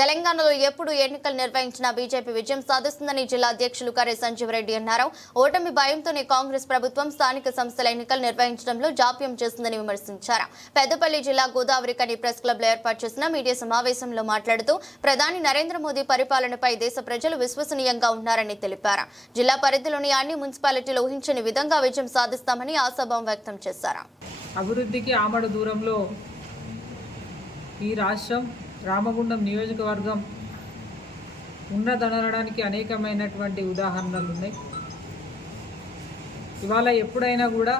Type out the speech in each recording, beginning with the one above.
తెలంగాణలో ఎప్పుడు ఎన్నికలు నిర్వహించినా బీజేపీ విజయం సాధిస్తుందని జిల్లా అధ్యక్షులు కరే సంజీవ్ రెడ్డి అన్నారు. ఓటమి భయంతోనే కాంగ్రెస్ ప్రభుత్వం స్థానిక సంస్థల ఎన్నికలు నిర్వహించడంలో జాప్యం చేస్తుందని విమర్శించారు. పెద్దపల్లి జిల్లా గోదావరి కని ప్రెస్ క్లబ్ లో ఏర్పాటు చేసిన మీడియా సమావేశంలో మాట్లాడుతూ ప్రధాని నరేంద్ర మోదీ పరిపాలనపై దేశ ప్రజలు విశ్వసనీయంగా ఉన్నారని తెలిపారు. జిల్లా పరిధిలోని అన్ని మున్సిపాలిటీలు ఊహించని విధంగా విజయం సాధిస్తామని ఆశాభావం వ్యక్తం చేశారు. అభివృద్ధికి ఆమడ దూరంలో ఈ రాష్ట్రం రామగుండం నియోజకవర్గం ఉన్నదనడానికి అనేకమైనటువంటి ఉదాహరణలు ఉన్నాయి. ఇవాళ ఎప్పుడైనా కూడా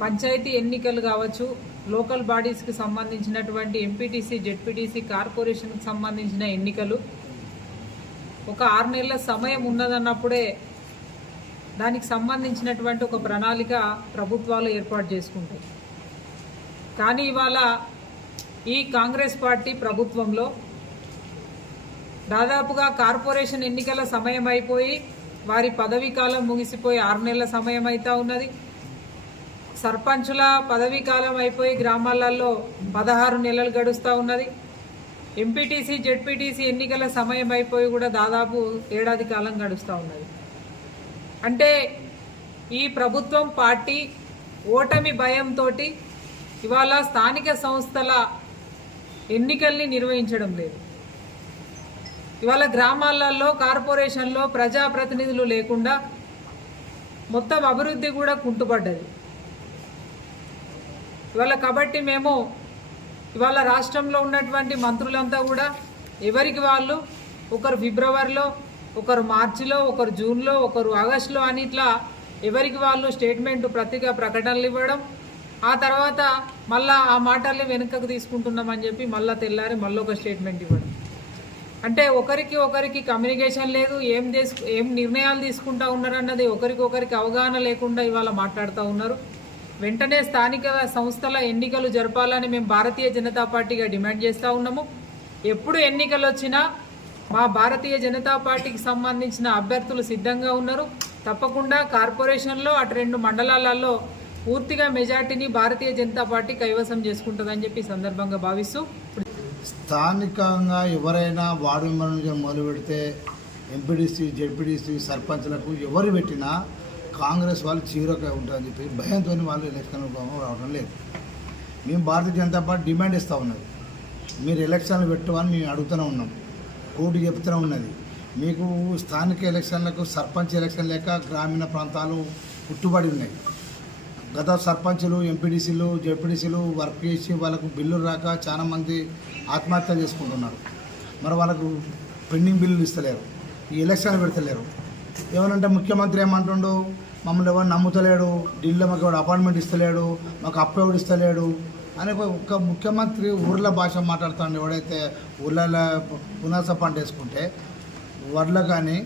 పంచాయతీ ఎన్నికలు కావచ్చు, లోకల్ బాడీస్కి సంబంధించినటువంటి ఎంపీటీసీ, జెడ్పీటీసీ, కార్పొరేషన్కి సంబంధించిన ఎన్నికలు ఒక 6 నెలల సమయం ఉన్నదన్నప్పుడే దానికి సంబంధించినటువంటి ఒక ప్రణాళిక ప్రభుత్వాలు ఏర్పాటు చేసుకుంటాయి. కానీ ఇవాళ ఈ కాంగ్రెస్ పార్టీ ప్రభుత్వంలో దాదాపుగా కార్పొరేషన్ ఎన్నికల సమయం అయిపోయి వారి పదవీ కాలం ముగిసిపోయి 6 నెలల సమయం అవుతా ఉన్నది. సర్పంచుల పదవీ కాలం అయిపోయి గ్రామాలలో 16 నెలలు గడుస్తూ ఉన్నది. ఎంపీటీసీ, జెడ్పీటీసీ ఎన్నికల సమయం అయిపోయి కూడా దాదాపు 1 ఏడాది కాలం గడుస్తూ ఉన్నది. అంటే ఈ ప్రభుత్వం పార్టీ ఓటమి భయంతో ఇవాళ స్థానిక సంస్థల ఎన్నికల్ని నిర్వహించడం లేదు. ఇవాళ గ్రామాలలో, కార్పొరేషన్లో ప్రజాప్రతినిధులు లేకుండా మొత్తం అభివృద్ధి కూడా కుంటుపడ్డది. ఇవాళ కాబట్టి మేము ఇవాళ రాష్ట్రంలో ఉన్నటువంటి మంత్రులంతా కూడా ఎవరికి వాళ్ళు, ఒకరు ఫిబ్రవరిలో, ఒకరు మార్చిలో, ఒకరు జూన్లో, ఒకరు ఆగస్టులో అని ఇట్లా ఎవరికి వాళ్ళు స్టేట్మెంట్ పత్రికా ప్రకటనలు ఇవ్వడం, ఆ తర్వాత మళ్ళీ ఆ మాటల్ని వెనుకకు తీసుకుంటున్నామని చెప్పి మళ్ళీ తెల్లారి మళ్ళీ ఒక స్టేట్మెంట్ ఇవ్వడం. అంటే ఒకరికి కమ్యూనికేషన్ లేదు, ఏం నిర్ణయాలు తీసుకుంటా ఉన్నారన్నది ఒకరికొకరికి అవగాహన లేకుండా ఇవాళ మాట్లాడుతూ ఉన్నారు. వెంటనే స్థానిక సంస్థల ఎన్నికలు జరపాలని మేము భారతీయ జనతా పార్టీగా డిమాండ్ చేస్తూ ఉన్నాము. ఎప్పుడు ఎన్నికలు వచ్చినా మా భారతీయ జనతా పార్టీకి సంబంధించిన అభ్యర్థులు సిద్ధంగా ఉన్నారు. తప్పకుండా కార్పొరేషన్లో అటు 2 మండలాలలో పూర్తిగా మెజార్టీని భారతీయ జనతా పార్టీ కైవసం చేసుకుంటుందని చెప్పి సందర్భంగా భావిస్తూ, స్థానికంగా ఎవరైనా వార్డు మెంబర్ నుంచి మొదలు పెడితే ఎంపీడీసీ, జెడ్పీడీసీ, సర్పంచ్లకు ఎవరు పెట్టినా కాంగ్రెస్ వాళ్ళు చీరగా ఉంటుందని చెప్పి భయంతో వాళ్ళు ఎలక్షన్ రావడం లేదు. మేము భారతీయ జనతా పార్టీ డిమాండ్ ఇస్తూ ఉన్నది. మీరు ఎలక్షన్లు పెట్టమని మేము అడుగుతూనే ఉన్నాం. కోర్టు చెప్తూనే ఉన్నది. మీకు స్థానిక ఎలక్షన్లకు సర్పంచ్ ఎలక్షన్ లేక గ్రామీణ ప్రాంతాలు పుట్టుబడి ఉన్నాయి. గత సర్పంచులు, ఎంపీడీసీలు, జెడ్పీడీసీలు వర్క్ చేసి వాళ్ళకు బిల్లులు రాక చాలామంది ఆత్మహత్యలు చేసుకుంటున్నారు. మరి వాళ్ళకు పెండింగ్ బిల్లులు ఇస్తలేరు, ఈ ఎలక్షన్లు పెడతలేరు. ఏమనంటే ముఖ్యమంత్రి ఏమంటుండు, మమ్మల్ని ఎవరు నమ్ముతలేడు, ఢిల్లీలో మాకు ఎవరు అపాయింట్మెంట్ ఇస్తలేడు, మాకు అప్పు ఎవడు ఇస్తలేడు అని ఒక ముఖ్యమంత్రి ఊర్ల భాష మాట్లాడుతాడు. ఎవడైతే ఊర్లలో పునాస పంట వేసుకుంటే వడ్లకు కానీ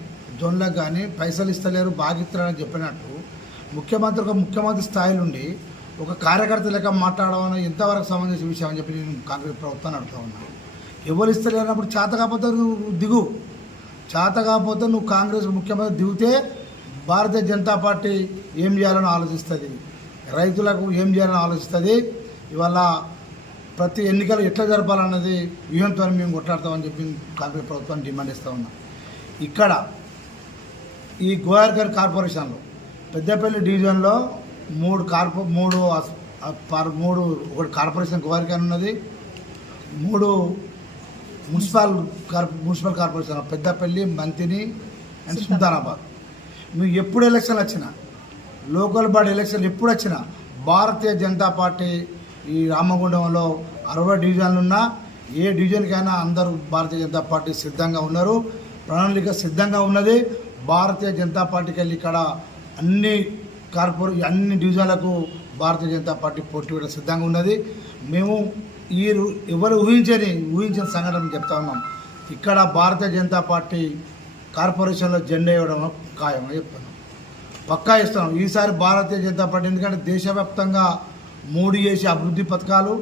జొన్లకు కానీ పైసలు ఇస్తలేరు, బాగిస్తారని చెప్పినట్టు ముఖ్యమంత్రి స్థాయి నుండి ఒక కార్యకర్త లెక్క మాట్లాడడం ఎంతవరకు సంబంధించిన విషయం అని చెప్పి నేను కాంగ్రెస్ ప్రభుత్వాన్ని అడుగుతా ఉన్నాను. ఎవరు ఇస్తలేనప్పుడు చేత కాకపోతే నువ్వు దిగు, చేత కాకపోతే నువ్వు కాంగ్రెస్ ముఖ్యమంత్రి దిగితే భారతీయ జనతా పార్టీ ఏం చేయాలని ఆలోచిస్తుంది, రైతులకు ఏం చేయాలని ఆలోచిస్తుంది. ఇవాళ ప్రతి ఎన్నికలు ఎట్లా జరపాలన్నది వ్యూహంతో మేము కొట్లాడతామని చెప్పి కాంగ్రెస్ ప్రభుత్వాన్ని డిమాండ్ ఇస్తూ ఉన్నాం. ఇక్కడ ఈ గోదావరి కార్పొరేషన్లో పెద్దపల్లి డివిజన్లో 3 ఒకటి కార్పొరేషన్ గోదావరి ఉన్నది, 3 municipal corporation Peddapalli, Manthani and Sultanabad. మీకు ఎప్పుడు ఎలక్షన్లు వచ్చినా, లోకల్ బాడీ ఎలక్షన్లు ఎప్పుడు వచ్చినా భారతీయ జనతా పార్టీ ఈ రామగుండంలో 60 డివిజన్లు ఉన్నా ఏ డివిజన్కైనా అందరూ భారతీయ జనతా పార్టీ సిద్ధంగా ఉన్నారు. ప్రణాళిక సిద్ధంగా ఉన్నది. భారతీయ జనతా పార్టీకి వెళ్ళి ఇక్కడ అన్ని డివిజన్లకు భారతీయ జనతా పార్టీ పోటీ కూడా సిద్ధంగా ఉన్నది. మేము ఎవరు ఊహించిన సంఘటన చెప్తా ఉన్నాం. ఇక్కడ భారతీయ జనతా పార్టీ కార్పొరేషన్లో జెండా ఇవ్వడం ఖాయం చెప్తున్నాం, పక్కా ఇస్తున్నాం. ఈసారి భారతీయ జనతా పార్టీ ఎందుకంటే దేశవ్యాప్తంగా 3 చేసే అభివృద్ధి పథకాలు,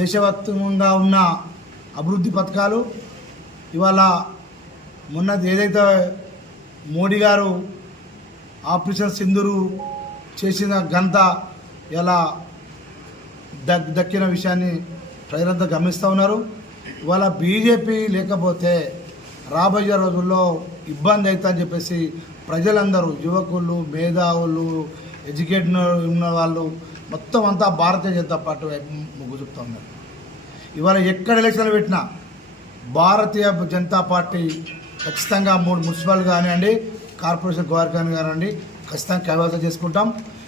దేశవ్యాప్తంగా ఉన్న అభివృద్ధి పథకాలు ఇవాళ మొన్నది ఏదైతే మోడీ గారు ఆపరేషన్ సింధూరు చేసిన ఘనత ఇలా దక్కిన విషయాన్ని ప్రజలంతా గమనిస్తూ ఉన్నారు. ఇవాళ బీజేపీ లేకపోతే రాబోయే రోజుల్లో ఇబ్బంది అవుతుందని చెప్పేసి ప్రజలందరూ యువకులు మేధావులు ఎడ్యుకేటెడ్ ఉన్న వాళ్ళు మొత్తం అంతా భారతీయ జనతా పార్టీ వైపు మొగ్గు చూపుతా ఉన్నారు. ఇవాళ ఎక్కడ ఎలక్షన్లు పెట్టినా భారతీయ జనతా పార్టీ ఖచ్చితంగా 3 మున్సిపల్ కానివ్వండి, కార్పొరేషన్ గవర్నర్ కానివ్వండి ఖచ్చితంగా కైవసం చేసుకుంటాం.